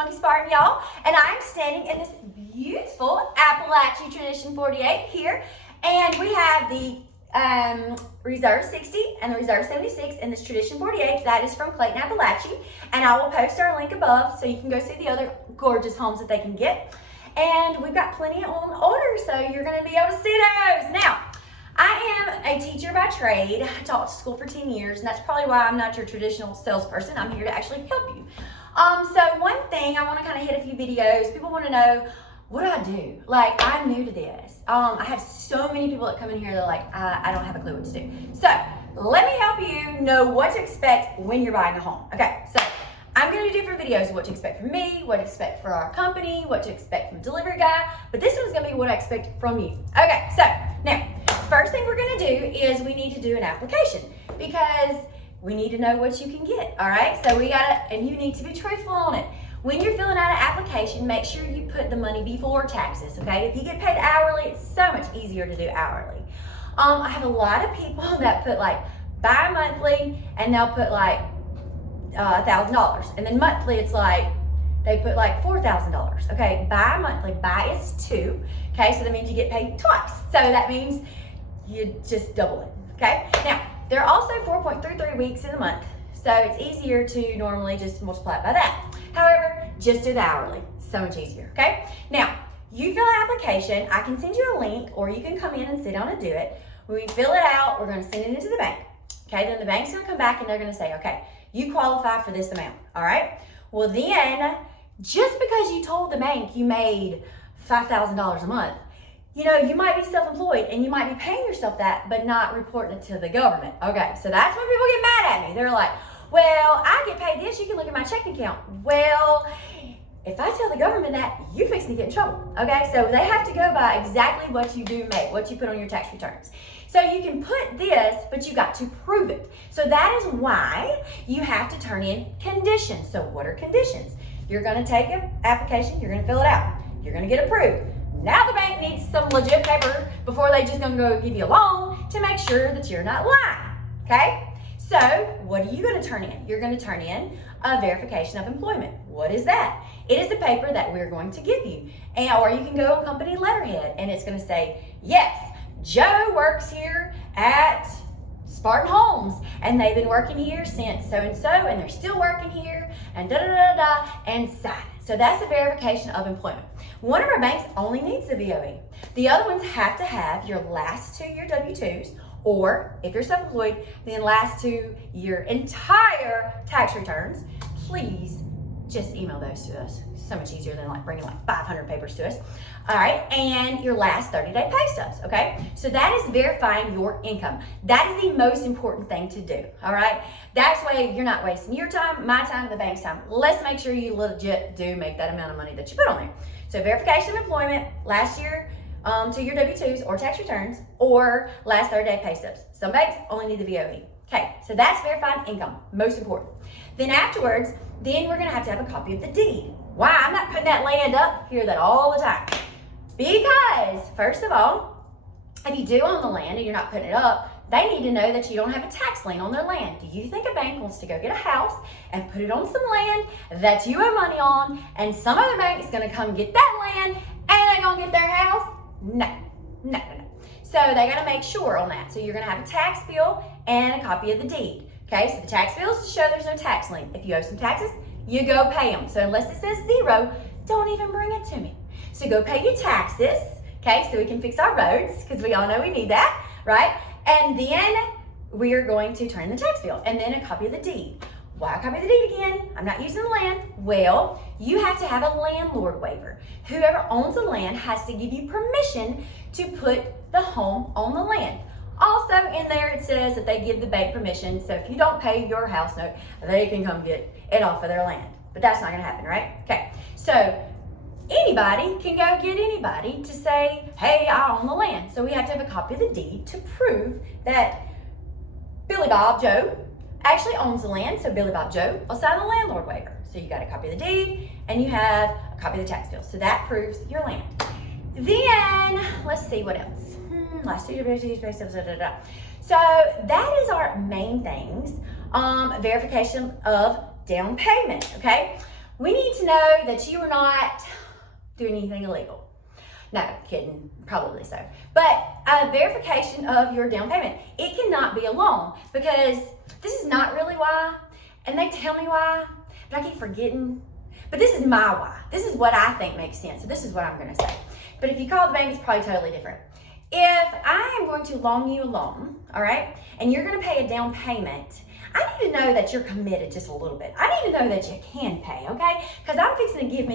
Spunky Spartan, y'all, and I'm standing in this beautiful Appalachian Tradition 48 here, and we have the Reserve 60 and the Reserve 76 in this Tradition 48. That is from Clayton, Appalachia, and I will post our link above so you can go see the other gorgeous homes that they can get. And we've got plenty on order, so you're going to be able to see those. Now, I am a teacher by trade. I taught at school for 10 years, and that's probably why I'm not your traditional salesperson. I'm here to actually help you. So one thing, I want to kind of hit a few videos. People want to know, what do I do? Like, I'm new to this. I have so many people that come in here that are like, I don't have a clue what to do. So let me help you know what to expect when you're buying a home. Okay, so I'm going to do different videos of what to expect from me, what to expect for our company, what to expect from the delivery guy, but this one's going to be what I expect from you. Okay, so now, first thing we're going to do is we need to do an application because we need to know what you can get, all right? So we got to, and you need to be truthful on it. When you're filling out an application, make sure you put the money before taxes, okay? If you get paid hourly, it's so much easier to do hourly. I have a lot of people that put like bi-monthly and they'll put like $1,000, and then monthly it's like they put like $4,000. Okay, bi-monthly, bi is 2. Okay, so that means you get paid twice. So that means you just double it. Okay, now there are also 4.33 weeks in a month, so it's easier to normally just multiply it by that. However, just do the hourly, so much easier. Okay, now you fill an application. I can send you a link, or you can come in and sit down and do it. When we fill it out, we're going to send it into the bank. Okay, then the bank's going to come back and they're going to say, okay, you qualify for this amount, all right? Well then, just because you told the bank you made $5,000 a month, you know, you might be self-employed and you might be paying yourself that, but not reporting it to the government. Okay, so that's when people get mad at me. They're like, well, I get paid this, you can look at my checking account. Well, if I tell the government that, you're fixing to get in trouble, okay? So they have to go by exactly what you do make, what you put on your tax returns. So you can put this, but you got to prove it. So that is why you have to turn in conditions. So what are conditions? You're gonna take an application, you're gonna fill it out, you're gonna get approved. Now the bank needs some legit paper before they just gonna go give you a loan to make sure that you're not lying, okay? So what are you gonna turn in? You're gonna turn in a verification of employment. What is that? It is a paper that we're going to give you. Or you can go on company letterhead and it's gonna say, yes, Joe works here at Spartan Homes and they've been working here since so-and-so and they're still working here and da-da-da-da and sign it. So that's a verification of employment. One of our banks only needs the VOE. The other ones have to have your last 2 year W-2s, or if you're self-employed, then last 2 your entire tax returns. Please just email those to us. So much easier than like bringing like 500 papers to us. All right, and your last 30-day pay stubs, okay? So that is verifying your income. That is the most important thing to do, all right? That's why you're not wasting your time, my time, the bank's time. Let's make sure you legit do make that amount of money that you put on there. So verification of employment, last year, 2 year W-2s or tax returns, or last 30-day pay stubs. Some banks only need the VOE. Okay, so that's verified income, most important. Then afterwards, then we're gonna have to have a copy of the deed. Why? I'm not putting that land up, hear that all the time. Because, first of all, if you do own the land and you're not putting it up, they need to know that you don't have a tax lien on their land. Do you think a bank wants to go get a house and put it on some land that you owe money on, and some other bank is gonna come get that land and they're gonna get their house? No, no, no, no. So they gotta make sure on that. So you're gonna have a tax bill and a copy of the deed. Okay, so the tax bill is to show there's no tax lien. If you owe some taxes, you go pay them. So unless it says 0, don't even bring it to me. So go pay your taxes, okay, so we can fix our roads, because we all know we need that, right? And then we are going to turn in the tax bill and then a copy of the deed. Why a copy of the deed again? I'm not using the land. Well, you have to have a landlord waiver. Whoever owns the land has to give you permission to put the home on the land. Also in there it says that they give the bank permission, so if you don't pay your house note, they can come get it off of their land. But that's not gonna happen, right? Okay, so anybody can go get anybody to say, hey, I own the land. So we have to have a copy of the deed to prove that Billy Bob Joe actually owns the land, so Billy Bob Joe will sign the landlord waiver. So you got a copy of the deed and you have a copy of the tax bill. So that proves your land. Then, let's see what else. Last 2 years, So that is our main things. Verification of down payment, okay? we need to know that you are not doing anything illegal. No, kidding, probably so. But a verification of your down payment. It cannot be a loan, because this is not really why, and they tell me why, but I keep forgetting. But this is my why. This is what I think makes sense, so this is what I'm gonna say. But if you call the bank, it's probably totally different. If I am going to loan you a loan, all right, and you're gonna pay a down payment, I need to know that you're committed just a little bit. I need to know that you can pay, okay? Because I'm fixing to give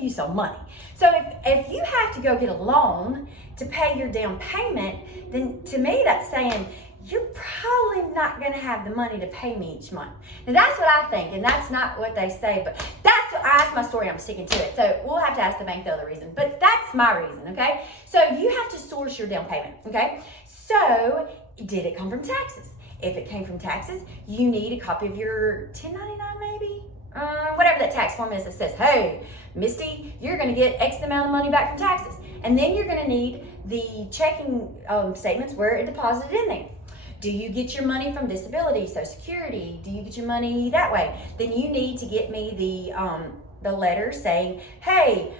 you some money. So if you have to go get a loan to pay your down payment, then to me that's saying you're probably not going to have the money to pay me each month. Now that's what I think, and that's not what they say, but that's my story. I'm sticking to it. So we'll have to ask the bank the other reason, but that's my reason, okay? So you have to source your down payment, okay? So did it come from taxes? If it came from taxes, you need a copy of your 1099 maybe? Whatever that tax form is that says, hey, Misty, you're gonna get X amount of money back from taxes. And then you're gonna need the checking statements where it deposited in there. Do you get your money from disability, Social Security? Do you get your money that way? Then you need to get me the letter saying, hey,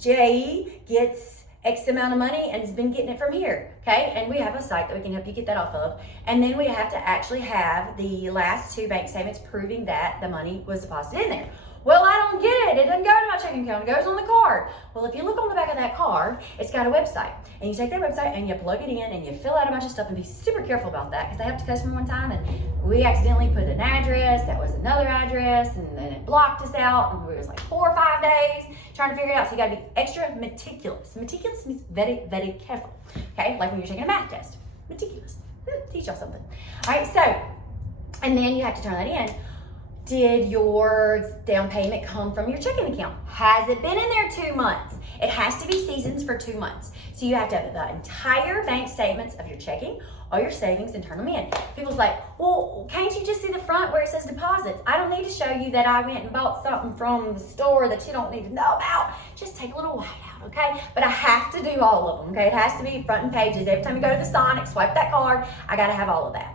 Jay gets X amount of money and has been getting it from here, okay? And we have a site that we can help you get that off of. And then we have to actually have the last 2 bank statements proving that the money was deposited in there. Well, I don't get it. It doesn't go to my checking account. It goes on the card. Well, if you look on the back of that card, it's got a website. And you take that website and you plug it in and you fill out a bunch of stuff, and be super careful about that, because I have to customer one time and we accidentally put an address that was another address, and then it blocked us out, and it was like 4 or 5 days trying to figure it out. So you gotta be extra meticulous. Meticulous means very, very careful. Okay, like when you're taking a math test. Meticulous. Teach y'all something. All right, so, and then you have to turn that in. Did your down payment come from your checking account? Has it been in there 2 months? It has to be seasons for 2 months. So you have to have the entire bank statements of your checking or your savings and turn them in. People's like, well, can't you just see the front where it says deposits? I don't need to show you that I went and bought something from the store that you don't need to know about. Just take a little white out, okay? But I have to do all of them, okay? It has to be front and pages. Every time you go to the Sonic, swipe that card, I gotta have all of that.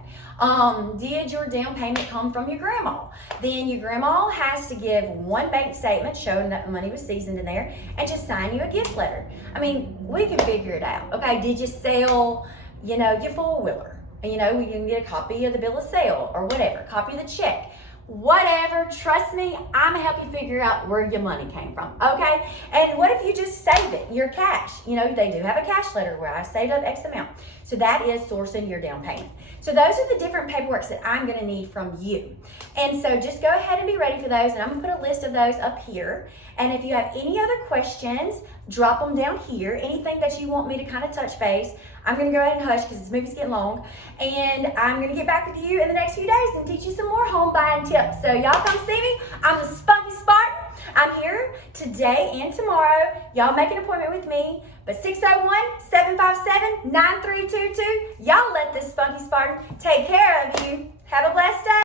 Did your down payment come from your grandma? Then your grandma has to give 1 bank statement showing that the money was seasoned in there, and just sign you a gift letter. I mean, we can figure it out. Okay, did you sell, your 4-wheeler? We can get a copy of the bill of sale or whatever, copy of the check. Whatever, trust me, I'm gonna help you figure out where your money came from, okay? And what if you just save it, your cash? They do have a cash letter where I saved up X amount. So that is sourcing your down payment. So those are the different paperworks that I'm gonna need from you. And so just go ahead and be ready for those, and I'm gonna put a list of those up here. And if you have any other questions, drop them down here. Anything that you want me to kind of touch base, I'm gonna go ahead and hush because this movie's getting long. And I'm gonna get back with you in the next few days and teach you some more home buying tips. So y'all come see me. I'm the Spunky Spartan. I'm here today and tomorrow. Y'all make an appointment with me. But 601-757-9322. Y'all let this Spunky Spartan take care of you. Have a blessed day.